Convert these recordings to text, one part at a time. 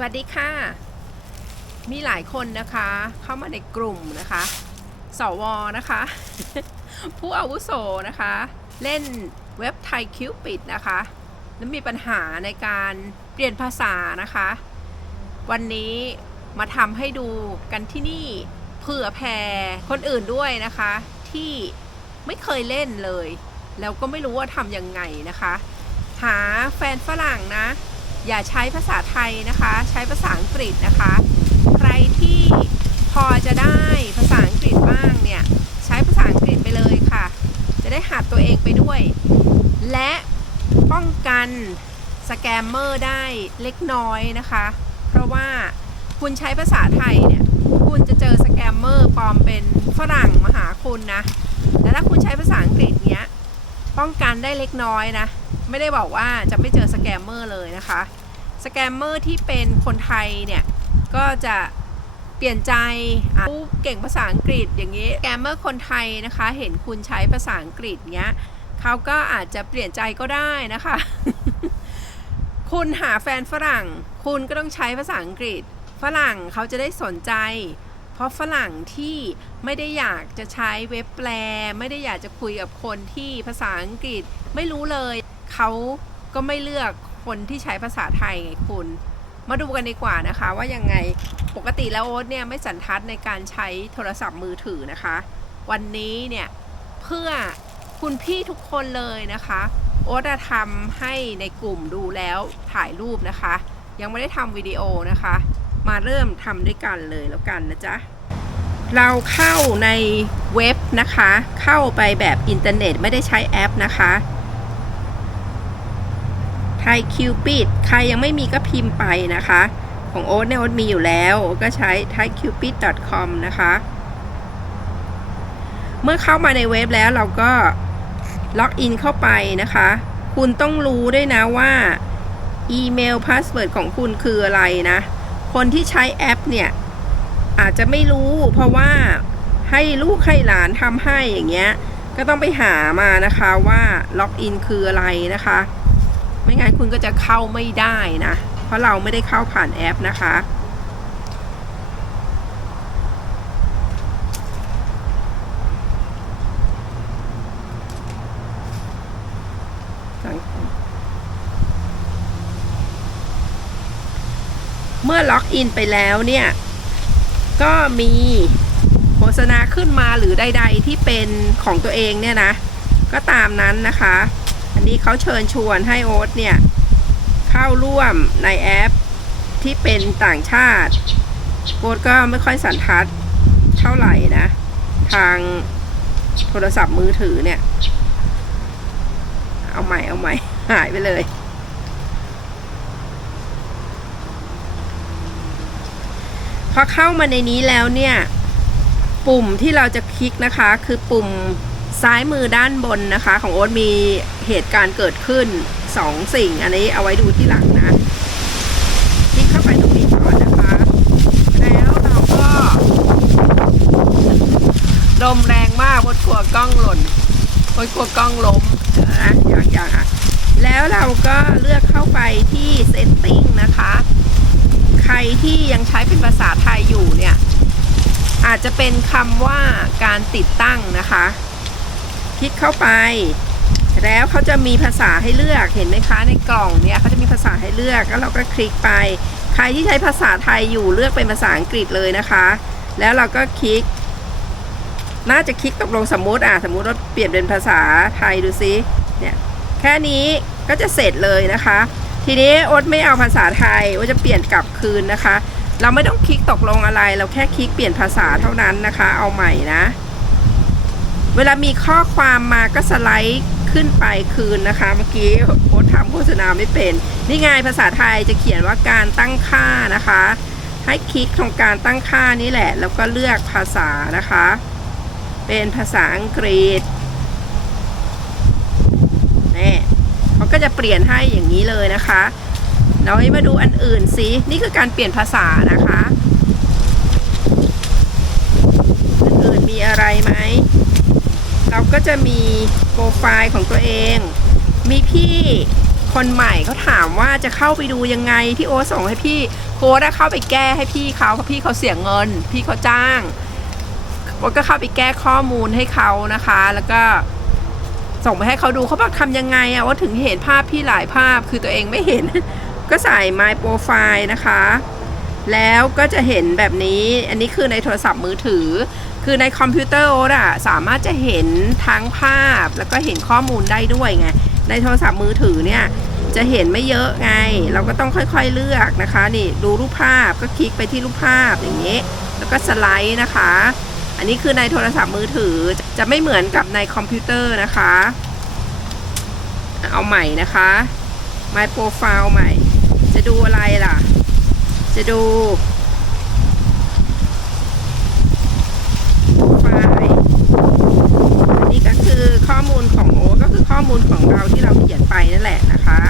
สวัสดีค่ะ มีหลายคนนะคะ เข้ามาในกลุ่มนะคะ สวนะคะ ผู้อาวุโสนะคะ เล่นเว็บไทยคิวปิดนะคะ แล้วมีปัญหาในการเปลี่ยนภาษานะคะ วันนี้มาทำให้ดูกันที่นี่เผื่อแผ่คนอื่นด้วยนะคะ ที่ไม่เคยเล่นเลย แล้วก็ไม่รู้ว่าทำยังไงนะคะ หาแฟนฝรั่งนะ อย่าใช้ภาษาไทยนะคะ ใช้ภาษาอังกฤษนะคะ ใครที่พอจะได้ภาษาอังกฤษบ้างเนี่ย ใช้ภาษาอังกฤษไปเลยค่ะ จะได้หัดตัวเองไปด้วย และป้องกันสแกมเมอร์ได้เล็กน้อยนะคะ เพราะว่าคุณใช้ภาษาไทยเนี่ย คุณจะเจอสแกมเมอร์ปลอมเป็นฝรั่งมาหาคุณนะ แต่ถ้าคุณใช้ภาษาอังกฤษเนี้ย ป้องกันได้เล็กน้อยนะ ไม่ได้บอกว่าจะไม่เจอสแกมเมอร์เลยนะคะ สแกมเมอร์ที่เป็นคนไทยเนี่ย ก็จะเปลี่ยนใจผู้เก่งภาษาอังกฤษอย่างนี้สแกมเมอร์คนไทยนะคะ เห็นคุณใช้ภาษาอังกฤษเนี้ยเขาก็อาจจะเปลี่ยนใจก็ได้นะคะ คุณหาแฟนฝรั่ง คุณก็ต้องใช้ภาษาอังกฤษ ฝรั่งเขาจะได้สนใจ เพราะฝรั่งที่ไม่ได้อยากจะใช้เว็บแปล ไม่ได้อยากจะคุยกับคนที่ภาษาอังกฤษไม่รู้เลย เขาก็ไม่เลือก คนที่ใช้ภาษาไทยไงคุณ มาดูกันดีกว่านะคะว่ายังไงปกติแล้วโอ๊ตเนี่ยไม่สันทัดในการใช้โทรศัพท์มือถือนะคะ วันนี้เนี่ยเพื่อคุณพี่ทุกคนเลยนะคะโอ๊ตจะทำให้ในกลุ่มดูแล้วถ่ายรูปนะคะ ยังไม่ได้ทำวิดีโอนะคะ มาเริ่มทำด้วยกันเลยแล้วกันนะจ๊ะเราเข้าในเว็บนะคะ เข้าไปแบบอินเทอร์เน็ตไม่ได้ใช้แอปนะคะ ไทยคิวปิดใครยังไม่มีก็พิมพ์ไปนะคะ ของโอ๊ตเนี่ยโอ๊ตมีอยู่แล้วก็ใช้ thaicupid.com นะคะ เมื่อเข้ามาในเว็บแล้วเราก็ล็อกอินเข้าไปนะคะ คุณต้องรู้ด้วยนะว่าอีเมลพาสเวิร์ดของคุณคืออะไรนะ คนที่ใช้แอปเนี่ย อาจจะไม่รู้เพราะว่าให้ลูกให้หลานทำให้อย่างเงี้ย ก็ต้องไปหามานะคะว่าล็อกอินคืออะไรนะคะ ไม่งั้นคุณก็จะเข้าไม่ได้นะ เพราะเราไม่ได้เข้าผ่านแอปนะคะเมื่อล็อกอินไปแล้วเนี่ย ก็มีโฆษณาขึ้นมาหรือใด ๆ ที่เป็นของตัวเองเนี่ยนะ ก็ตามนั้นนะคะ นี้เขาเชิญชวนให้โอ๊ตเนี่ย เข้าร่วมในแอปที่เป็นต่างชาติโอ๊ตก็ไม่ค่อยสันทัดเท่าไหร่นะ ทางโทรศัพท์มือถือเนี่ย เอาใหม่เอาใหม่ หายไปเลย พอเข้ามาในนี้แล้วเนี่ย ปุ่มที่เราจะคลิกนะคะ คือปุ่มซ้ายมือด้านบนนะคะ ของโอ๊ตมี เหตุการณ์เกิดขึ้นสองสิ่ง อันนี้เอาไว้ดูที่หลังนะคลิกเข้าไปตรงนี้ก่อนนะคะ แล้วเราก็ลมแรงมากวดกลัวกล้องหล่นวดกลัวกล้องล้มนะอย่างอย่างอะแล้วเราก็เลือกเข้าไปที่ setting นะคะ ใครที่ยังใช้เป็นภาษาไทยอยู่เนี่ย อาจจะเป็นคำว่าการติดตั้งนะคะ คลิกเข้าไป แล้วเขาจะมีภาษาให้เลือกเห็นไหมคะในกล่องเนี่ยเขาจะมีภาษาให้เลือกแล้วเราก็คลิกไป ใครที่ใช้ภาษาไทยอยู่เลือกเป็นภาษาอังกฤษเลยนะคะ แล้วเราก็คลิก น่าจะคลิกตกลงสมมติอะสมมุติว่าเปลี่ยนเป็นภาษาไทยดูซิเนี่ยแค่นี้ก็จะเสร็จเลยนะคะ ทีนี้โอ๊ตไม่เอาภาษาไทยโอ๊ตจะเปลี่ยนกลับคืนนะคะ เราไม่ต้องคลิกตกลงอะไร เราแค่คลิกเปลี่ยนภาษาเท่านั้นนะคะ เอาใหม่นะ เวลามีข้อความมาก็สไลด์ ขึ้นไปคืนนะคะ เมื่อกี้โอ๊ตทำโฆษณาไม่เป็น นี่ไงภาษาไทยจะเขียนว่าการตั้งค่านะคะ ให้คลิกตรงการตั้งค่านี้แหละ แล้วก็เลือกภาษานะคะ เป็นภาษาอังกฤษนี่เขาก็จะเปลี่ยนให้อย่างนี้เลยนะคะเราให้มาดูอันอื่นสินี่คือการเปลี่ยนภาษานะคะอันอื่นมีอะไรไหม เราก็จะมีโปรไฟล์ของตัวเอง มีพี่คนใหม่เขาถามว่าจะเข้าไปดูยังไงที่โอส่งให้พี่โค้ดเข้าไปแก้ให้พี่เขาเพราะพี่เขาเสียเงิน พี่เขาจ้างโอ๊ตก็เข้าไปแก้ข้อมูลให้เขานะคะ แล้วก็ส่งไปให้เขาดูเขาบอกทำยังไงอะว่าถึงเห็นภาพพี่หลายภาพคือตัวเองไม่เห็น ก็ใส่ My Profile นะคะ แล้วก็จะเห็นแบบนี้อันนี้คือในโทรศัพท์มือถือ คือในคอมพิวเตอร์โอ๊ตอะสามารถจะเห็นทั้งภาพแล้วก็เห็นข้อมูลได้ด้วยไง ในโทรศัพท์มือถือเนี่ยจะเห็นไม่เยอะไง เราก็ต้องค่อยๆเลือกนะคะ นี่ดูรูปภาพก็คลิกไปที่รูปภาพอย่างนี้ แล้วก็สไลด์นะคะ อันนี้คือในโทรศัพท์มือถือจะไม่เหมือนกับในคอมพิวเตอร์นะคะ เอาใหม่นะคะ My Profile ใหม่ จะดูอะไรล่ะ จะดูไฟล์อันนี้ก็คือข้อมูลของโอตก็คือข้อมูลของเราที่เราเขียนไปนั่นแหละนะคะ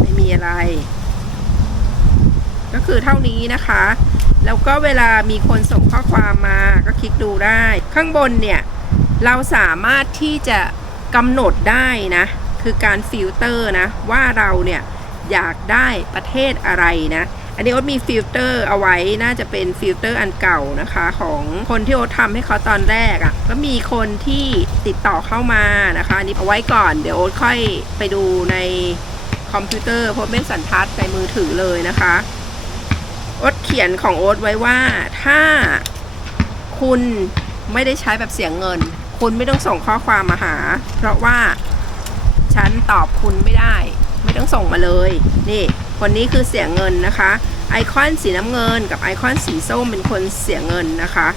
ไม่มีอะไร ก็คือเท่านี้นะคะ แล้วก็เวลามีคนส่งข้อความมาก็คลิกดูได้ ข้างบนเนี่ย เราสามารถที่จะกำหนดได้นะ คือการฟิลเตอร์นะ ว่าเราเนี่ยอยากได้ประเทศอะไรนะ อันนี้โอ๊ตมีฟิลเตอร์เอาไว้น่าจะเป็นฟิลเตอร์อันเก่านะคะ ของคนที่โอ๊ตทำให้เขาตอนแรกอะ่ะก็มีคนที่ติดต่อเข้ามานะคะอันนี้เอาไว้ก่อนเดี๋ยวโอ๊ตค่อยไปดูในคอมพิวเตอร์เพราะเป็นสันทัดในมือถือเลยนะคะโอ๊ตเขียนของโอ๊ตไว้ว่าถ้าคุณไม่ได้ใช้แบบเสียงเงิน คุณไม่ต้องส่งข้อความมาหา เพราะว่าฉันตอบคุณไม่ได้ ไม่ต้องส่งมาเลย นี่ คนนี้คือเสียเงินนะคะ ไอคอนสีน้ำเงินกับไอคอนสีส้มเป็นคนเสียเงินนะคะ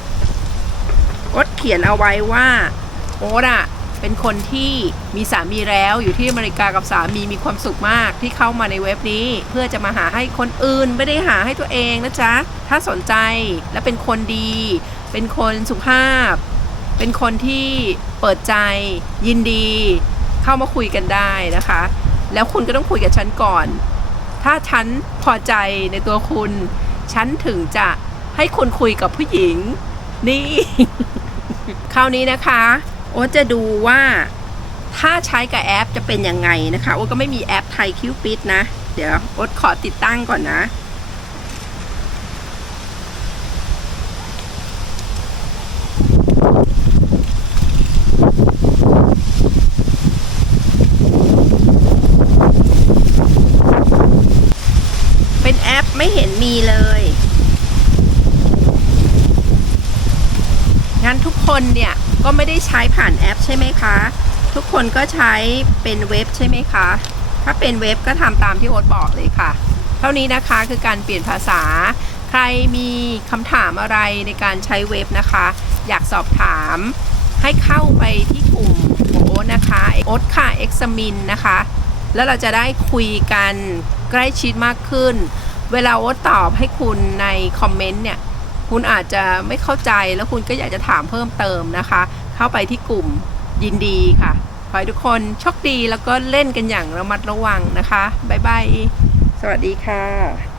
โอ๊ตเขียนเอาไว้ว่าโอ๊ตอะเป็นคนที่มีสามีแล้วอยู่ที่อเมริกากับสามีมีความสุขมากที่เข้ามาในเว็บนี้ เพื่อจะมาหาให้คนอื่นไม่ได้หาให้ตัวเองนะจ๊ะ ถ้าสนใจและเป็นคนดี เป็นคนสุภาพ เป็นคนที่เปิดใจยินดี เข้ามาคุยกันได้นะคะ แล้วคุณก็ต้องคุยกับฉันก่อน ถ้าฉันพอใจในตัวคุณ ฉันถึงจะให้คุณคุยกับผู้หญิง นี่ คราวนี้นะคะ โอ๊ตจะดูว่าถ้าใช้กับแอปจะเป็นยังไงนะคะ โอ๊ตก็ไม่มีแอปไทยคิวปิดนะ เดี๋ยว โอ๊ตขอติดตั้งก่อนนะ เป็นแอปไม่เห็นมีเลย งั้นทุกคนเนี่ยก็ไม่ได้ ใช้ผ่านแอปใช่ไหมคะ ทุกคนก็ใช้เป็นเว็บใช่ไหมคะ ถ้าเป็นเว็บก็ทำตามที่โอ๊ตบอกเลยค่ะ เท่านี้นะคะคือการเปลี่ยนภาษา ใครมีคำถามอะไรในการใช้เว็บนะคะ อยากสอบถามให้เข้าไปที่กลุ่มโอ๊ตนะคะโอ๊ตค่ะ e x a m i n นะคะ แล้วเราจะได้คุยกันใกล้ชิดมากขึ้น เวลาโอ๊ตตอบให้คุณในคอมเมนต์เนี่ยคุณอาจจะไม่เข้าใจแล้วคุณก็อยากจะถามเพิ่มเติมนะคะ เข้าไปที่กลุ่มยินดีค่ะ ขอให้ทุกคนโชคดีแล้วก็เล่นกันอย่างระมัดระวังนะคะ บ๊ายบาย สวัสดีค่ะ